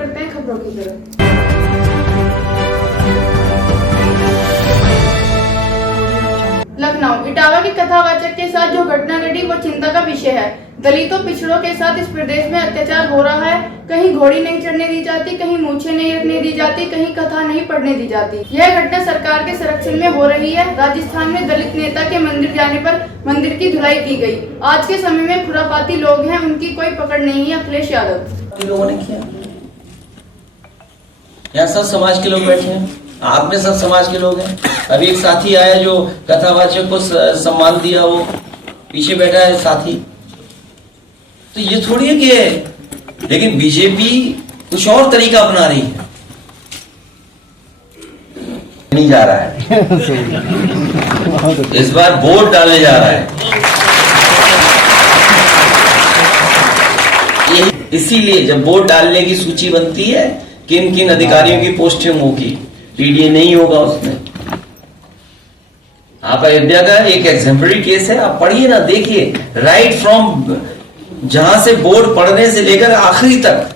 करते हैं खबरों की तरफ। लखनऊ इटावा के कथावाचक के साथ जो घटना घटी वो चिंता का विषय है। दलितों पिछड़ों के साथ इस प्रदेश में अत्याचार हो रहा है। कहीं घोड़ी नहीं चढ़ने दी जाती, कहीं मूछें नहीं रखने दी जाती, कहीं कथा नहीं पढ़ने दी जाती। यह घटना सरकार के संरक्षण में हो रही है। राजस्थान में दलित नेता के मंदिर जाने पर मंदिर की धुलाई की गई। आज के समय में खुरापाती लोग हैं, उनकी कोई पकड़ नहीं है। अखिलेश यादव लोगों ने किया, यहाँ सब समाज के लोग बैठे हैं, आप में सब समाज के लोग हैं। अभी एक साथी आया जो कथावाचक को सम्मान दिया, वो पीछे बैठा है साथी। तो ये थोड़ी है कि लेकिन बीजेपी कुछ और तरीका अपना रही है, नहीं जा रहा है। इस बार वोट डालने जा रहा है। इसीलिए जब वोट डालने की सूची बनती है, किन किन अधिकारियों की पोस्टिंग होगी, पीडीए नहीं होगा उसमें। आप अयोध्या का एक एग्जाम्पलरी केस है, आप पढ़िए ना, देखिए। राइट फ्रॉम जहां से बोर्ड पढ़ने से लेकर आखिरी तक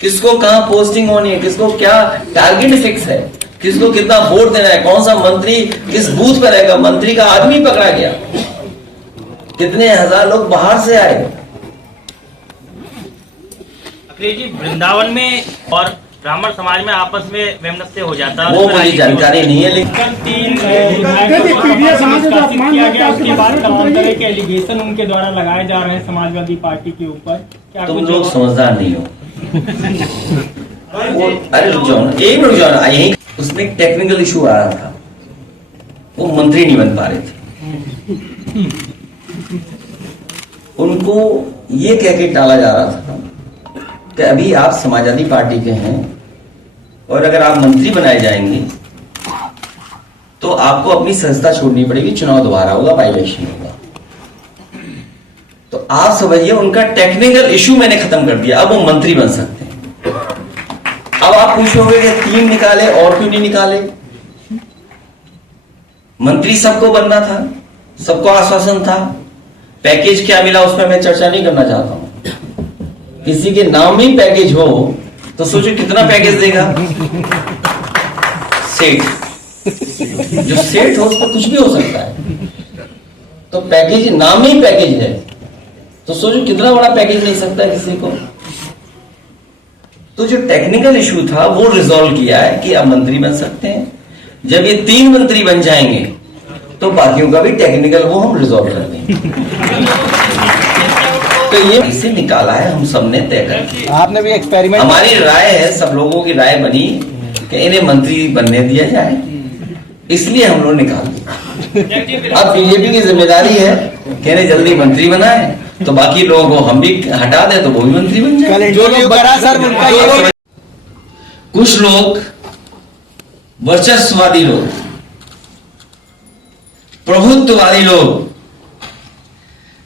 किसको कहां पोस्टिंग होनी है, किसको क्या टारगेट फिक्स है, किसको कितना वोट देना है, कौन सा मंत्री किस बूथ पर रहेगा। मंत्री का आदमी पकड़ा गया, कितने हजार लोग बाहर से आए। अखिलेश जी, वृंदावन में और ब्राह्मण समाज में आपस में वैमनस्य हो जाता है, वो मुझे जानकारी नहीं है। लेकिन किया गया, उसके बाद तमाम तरह के एलिगेशन उनके द्वारा लगाए जा रहे हैं समाजवादी पार्टी के ऊपर। क्या तुम लोग समझदार नहीं हो। अरे रुक जाओ ना, एक रुक जाओ ना। यही उसमें एक टेक्निकल इशू आ रहा था, वो मंत्री नहीं बन पा रहे थे। उनको ये कह के टाला जा रहा था कि अभी आप समाजवादी पार्टी के हैं और अगर आप मंत्री बनाए जाएंगे तो आपको अपनी संस्था छोड़नी पड़ेगी, चुनाव दोबारा होगा, बाई इलेक्शन होगा। तो आप समझिए उनका टेक्निकल इशू मैंने खत्म कर दिया, अब वो मंत्री बन सकते हैं। अब आप पूछोगे कि 3 निकाले और क्यों नहीं निकाले। मंत्री सबको बनना था, सबको आश्वासन था, पैकेज क्या मिला उसमें मैं चर्चा नहीं करना चाहता हूं। किसी के नाम में ही पैकेज हो तो सोचो कितना पैकेज देगा। सेठ, जो सेठ हो उसको कुछ भी हो सकता है, तो पैकेज नाम में ही पैकेज है तो सोचो कितना बड़ा पैकेज मिल सकता है किसी को। तो जो टेक्निकल इशू था वो रिजॉल्व किया है कि आप मंत्री बन सकते हैं। जब ये 3 मंत्री बन जाएंगे तो बाकियों का भी टेक्निकल वो हम रिजॉल्व कर देंगे। तो ये इसे निकाला है, हम सबने तय कर। आपने भी एक्सपेरिमेंट, हमारी राय है, सब लोगों की राय बनी कि इन्हें मंत्री बनने दिया जाए, इसलिए हम लोग निकाल दिया। अब बीजेपी की जिम्मेदारी है कि इन्हें जल्दी मंत्री बनाए, तो बाकी लोगों को हम भी हटा दें तो वो भी मंत्री बन जाए। जो लोग बड़ा सर उनका कुछ लोग वर्चस्ववादी लोग, प्रभुत्ववादी लोग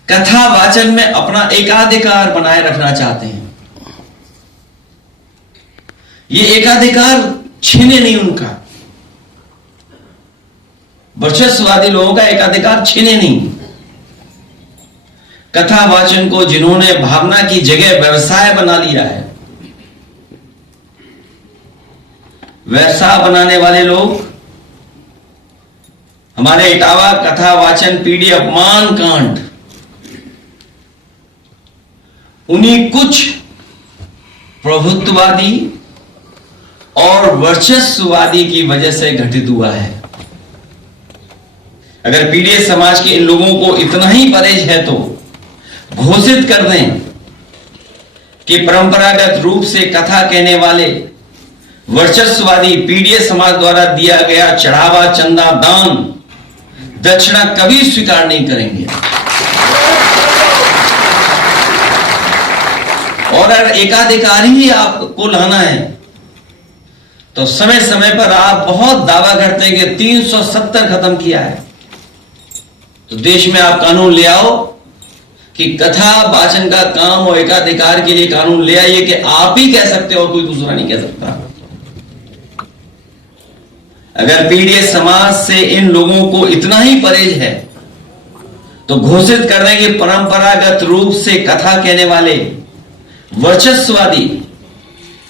कथा वाचन में अपना एकाधिकार बनाए रखना चाहते हैं। ये एकाधिकार छीने नहीं उनका, वर्चस्ववादी लोगों का एकाधिकार छीने नहीं। कथा वाचन को जिन्होंने भावना की जगह व्यवसाय बना लिया है, व्यवसाय बनाने वाले लोग हमारे इटावा कथा वाचन पीढ़ी अपमान कांड उन्हीं कुछ प्रभुत्ववादी और वर्चस्ववादी की वजह से घटित हुआ है। अगर पीड़ित समाज के इन लोगों को इतना ही परहेज है तो घोषित कर दें कि परंपरागत रूप से कथा कहने वाले वर्चस्ववादी पीड़ित समाज द्वारा दिया गया चढ़ावा, चंदा, दान, दक्षिणा कभी स्वीकार नहीं करेंगे। और अगर एकाधिकार ही आपको लाना है तो समय समय पर आप बहुत दावा करते हैं कि 370 खत्म किया है, तो देश में आप कानून ले आओ कि कथा वाचन का काम और एकाधिकार के लिए कानून ले आइए कि आप ही कह सकते हो और कोई दूसरा नहीं कह सकता। अगर पीड़ित समाज से इन लोगों को इतना ही परहेज है तो घोषित कर दें कि परंपरागत रूप से कथा कहने वाले वर्चस्ववादी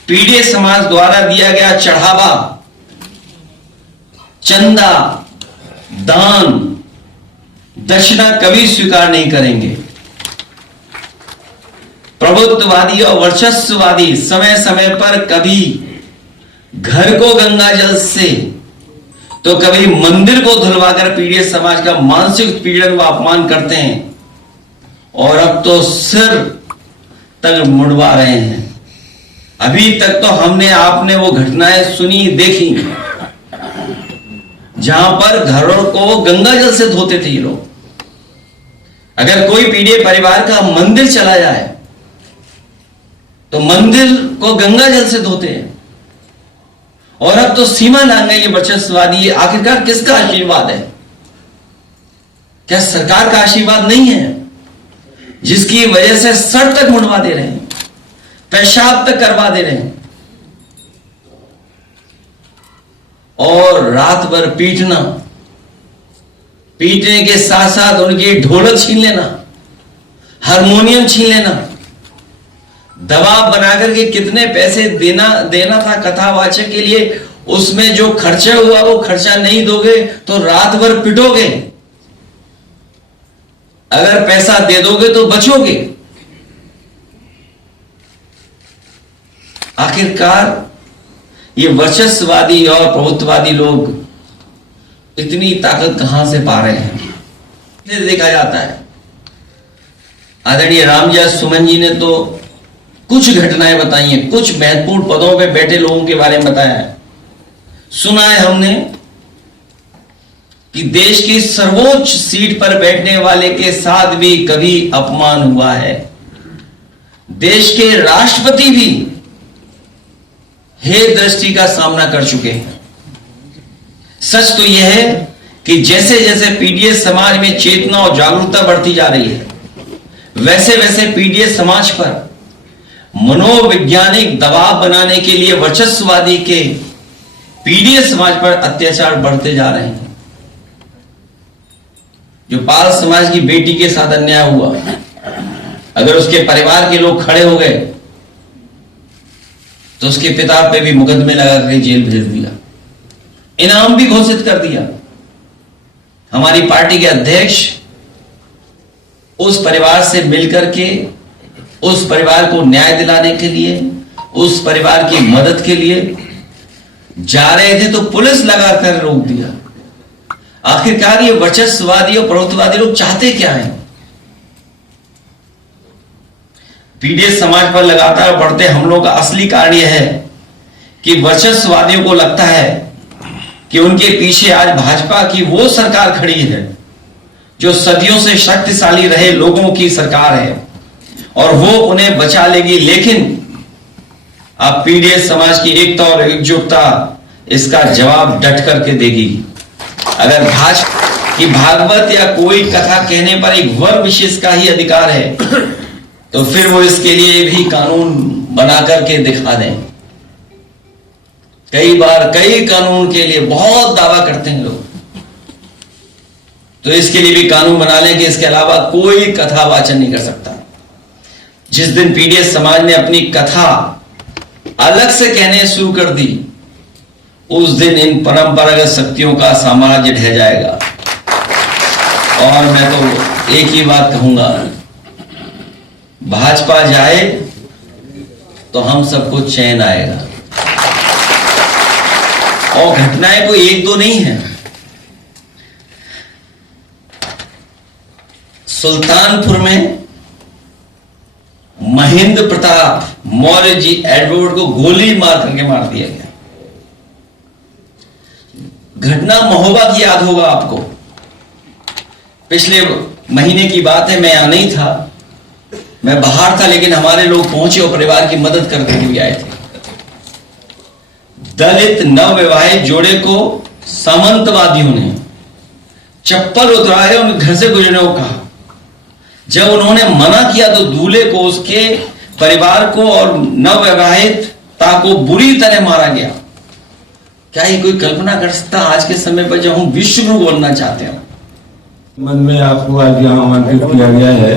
पीड़ित समाज द्वारा दिया गया चढ़ावा, चंदा, दान, दक्षिणा कभी स्वीकार नहीं करेंगे। प्रभुत्ववादी और वर्चस्ववादी समय समय पर कभी घर को गंगा जल से तो कभी मंदिर को धुलवाकर पीड़ित समाज का मानसिक उत्पीड़न व अपमान करते हैं, और अब तो सिर तक मुड़वा रहे हैं। अभी तक तो आपने वो घटनाएं सुनी, देखी, जहां पर घरों को गंगा जल से धोते थे ये लोग। अगर कोई पीड़ित परिवार का मंदिर चला जाए तो मंदिर को गंगा जल से धोते हैं, और अब तो सीमा लांघे ये वर्चस्ववादी। आखिरकार किसका आशीर्वाद है? क्या सरकार का आशीर्वाद नहीं है, जिसकी वजह से सर तक मुड़वा दे रहे हैं, पेशाब तक करवा दे रहे हैं, और रात भर पीटने के साथ साथ उनकी ढोलक छीन लेना, हारमोनियम छीन लेना, दबाव बनाकर के कितने पैसे देना था कथावाचक के लिए, उसमें जो खर्चा हुआ वो खर्चा नहीं दोगे तो रात भर पिटोगे, अगर पैसा दे दोगे तो बचोगे। आखिरकार ये वर्चस्ववादी और प्रभुत्ववादी लोग इतनी ताकत कहां से पा रहे हैं? देखा जाता है। आदरणीय रामजय सुमन जी ने तो कुछ घटनाएं बताई हैं, कुछ महत्वपूर्ण पदों पे बैठे लोगों के बारे में बताया है। सुना है हमने कि देश की सर्वोच्च सीट पर बैठने वाले के साथ भी कभी अपमान हुआ है। देश के राष्ट्रपति भी हे दृष्टि का सामना कर चुके हैं। सच तो यह है कि जैसे जैसे पीड़ित समाज में चेतना और जागरूकता बढ़ती जा रही है, वैसे वैसे पीड़ित समाज पर मनोवैज्ञानिक दबाव बनाने के लिए वर्चस्ववादी के पीड़ित समाज पर अत्याचार बढ़ते जा रहे हैं। जो पाल समाज की बेटी के साथ अन्याय हुआ, अगर उसके परिवार के लोग खड़े हो गए तो उसके पिता पे भी मुकदमे लगा कर जेल भेज दिया, इनाम भी घोषित कर दिया। हमारी पार्टी के अध्यक्ष उस परिवार से मिलकर के उस परिवार को न्याय दिलाने के लिए, उस परिवार की मदद के लिए जा रहे थे तो पुलिस लगाकर रोक दिया। आखिरकार ये वर्चस्ववादी और प्रभुत्ववादी लोग चाहते क्या हैं? पीड़ित समाज पर लगातार बढ़ते हमलों का असली कारण यह है कि वर्चस्ववादियों को लगता है कि उनके पीछे आज भाजपा की वो सरकार खड़ी है जो सदियों से शक्तिशाली रहे लोगों की सरकार है, और वो उन्हें बचा लेगी। लेकिन अब पीड़ित समाज की एकता और एकजुटता इसका जवाब डट करके देगी। अगर भाजपा की भागवत या कोई कथा कहने पर एक वर्ग विशेष का ही अधिकार है तो फिर वो इसके लिए भी कानून बना करके दिखा दें। कई बार कई कानून के लिए बहुत दावा करते हैं लोग, तो इसके लिए भी कानून बना लें कि इसके अलावा कोई कथा वाचन नहीं कर सकता। जिस दिन पीड़ित समाज ने अपनी कथा अलग से कहने शुरू कर दी, उस दिन इन परंपरागत शक्तियों का साम्राज्य ढह जाएगा। और मैं तो एक ही बात कहूंगा, भाजपा जाए तो हम सबको चैन आएगा। और घटनाएं कोई एक दो नहीं है। सुल्तानपुर में महेंद्र प्रताप मौर्य जी एडवर्ड को गोली मार करके मार दिया गया। घटना महोबा की याद होगा आपको। पिछले महीने की बात है, मैं यहां नहीं था, मैं बाहर था, लेकिन हमारे लोग पहुंचे और परिवार की मदद करने के लिए आए थे। दलित नवविवाहित जोड़े को सामंतवादियों ने चप्पल उतराए उन घर से गुजरने को कहा। जब उन्होंने मना किया तो दूल्हे को, उसके परिवार को और नवविवाहिता को बुरी तरह मारा गया। क्या ये कोई कल्पना कर सकता आज के समय पर जब हम विश्व गुरु बोलना चाहते हैं? मन में आपको आज यहाँ आमंत्रित किया गया है।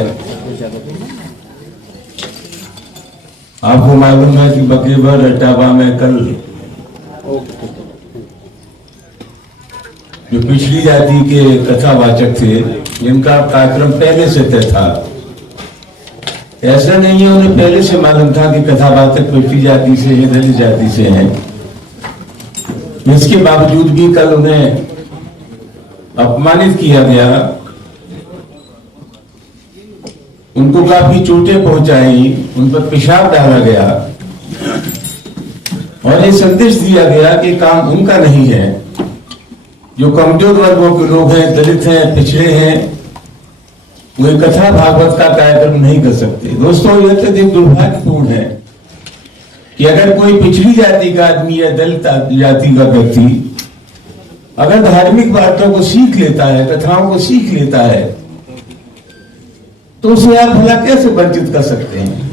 आपको मालूम है कि बकेबर इटावा में कल जो पिछड़ी जाति के कथावाचक थे, जिनका कार्यक्रम पहले से तय था, ऐसा नहीं है उन्हें पहले से मालूम था कि कथावाचक पिछड़ी जाति से है, दलित जाति से हैं। इसके बावजूद भी कल उन्हें अपमानित किया गया, उनको काफी चोटें पहुंचाई, उन पर पेशाब डाला गया और ये संदेश दिया गया कि काम उनका नहीं है। जो कमजोर वर्गों के लोग हैं, दलित हैं, पिछड़े हैं, वो कथा भागवत का कार्यक्रम नहीं कर सकते। दोस्तों, यह अत्यधिक दुर्भाग्यपूर्ण है कि अगर कोई पिछड़ी जाति का आदमी या दलित जाति का व्यक्ति अगर धार्मिक बातों को सीख लेता है, कथाओं को सीख लेता है, तो उसे आप भला कैसे वंचित कर सकते हैं।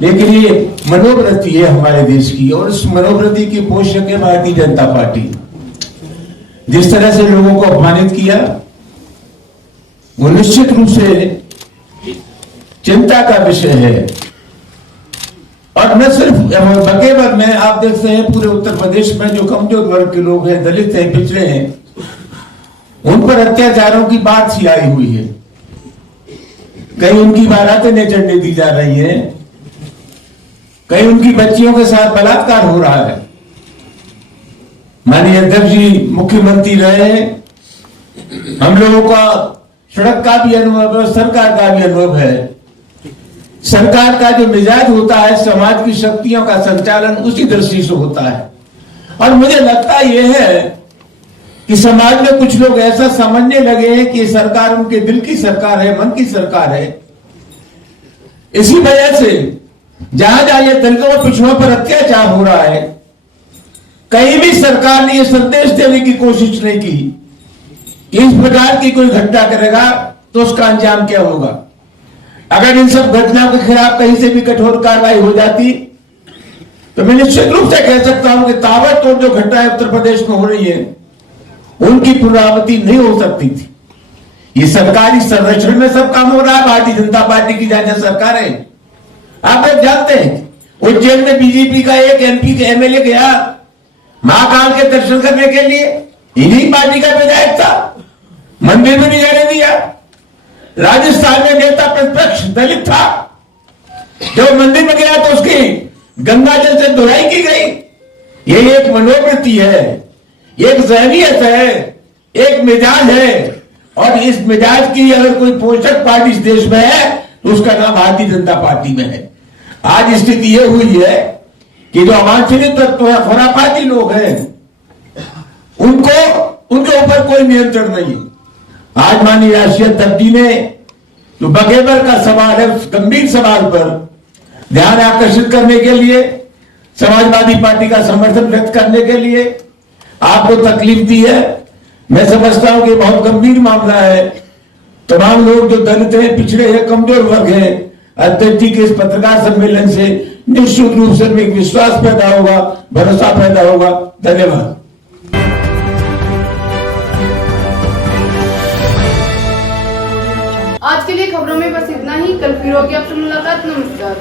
लेकिन ये मनोवृत्ति है हमारे देश की, और इस मनोवृत्ति की पोषक है भारतीय जनता पार्टी। जिस तरह से लोगों को अपमानित किया, वो निश्चित रूप से चिंता का विषय है। और न सिर्फ बकेबर में, आप देखते हैं पूरे उत्तर प्रदेश में जो कमजोर वर्ग के लोग हैं, दलित हैं, पिछड़े हैं, उन पर अत्याचारों की बात सी आई हुई है। कहीं उनकी बारातें नहीं चढ़ने दी जा रही है, कहीं उनकी बच्चियों के साथ बलात्कार हो रहा है। माननीय अध्यक्ष जी मुख्यमंत्री रहे हैं, हम लोगों का सड़क का भी अनुभव है, सरकार का भी अनुभव है। सरकार का जो मिजाज होता है, समाज की शक्तियों का संचालन उसी दृष्टि से होता है। और मुझे लगता यह है कि समाज में कुछ लोग ऐसा समझने लगे हैं कि सरकार उनके दिल की सरकार है, मन की सरकार है। इसी वजह से जहां जहां ये दलितों और पिछड़ों पर अत्याचार हो रहा है, कहीं भी सरकार ने यह संदेश देने की कोशिश नहीं की कि इस प्रकार की कोई घटना करेगा तो उसका अंजाम क्या होगा। अगर इन सब घटनाओं के खिलाफ कहीं से भी कठोर कार्रवाई हो जाती, तो मैं निश्चित रूप से कह सकता हूं कि ताबड़तोड़ जो घटनाएं उत्तर प्रदेश में हो रही है, उनकी पुनरावृत्ति नहीं हो सकती थी। ये सरकारी संरक्षण में सब काम हो रहा है। भारतीय जनता पार्टी की जहां सरकार है, आप लोग जानते हैं उज्जैन में बीजेपी का एक एमपी के एमएलए गया महाकाल के दर्शन करने के लिए, इन्हीं पार्टी का विधायक था, मंदिर में नहीं जाने दिया। राजस्थान में नेता प्रतिपक्ष दलित था, जब मंदिर में गया तो उसकी गंगा जल से धुलाई की गई। ये एक मनोवृत्ति है, एक जहनियत है, एक मिजाज है, और इस मिजाज की अगर कोई पोषक पार्टी इस देश में है तो उसका नाम भारतीय जनता पार्टी में है। आज स्थिति यह हुई है कि जो अवांछनीय तत्व है, खुराफाती लोग हैं, उनके ऊपर कोई नियंत्रण नहीं है। आज माननीय राष्ट्रीय अध्यक्ष जी ने जो बकेबर का सवाल है, उस गंभीर सवाल पर ध्यान आकर्षित करने के लिए, समाजवादी पार्टी का समर्थन व्यक्त करने के लिए आपको तकलीफ दी है। मैं समझता हूं कि बहुत गंभीर मामला है। तमाम लोग जो दलित हैं, पिछड़े हैं, कमजोर वर्ग हैं, अध्यक्ष जी के इस पत्रकार सम्मेलन से निश्चित रूप से एक विश्वास पैदा होगा, भरोसा पैदा होगा। धन्यवाद। आज के लिए खबरों में बस इतना ही। कल फिर होगी आपसे मुलाकात। नमस्कार।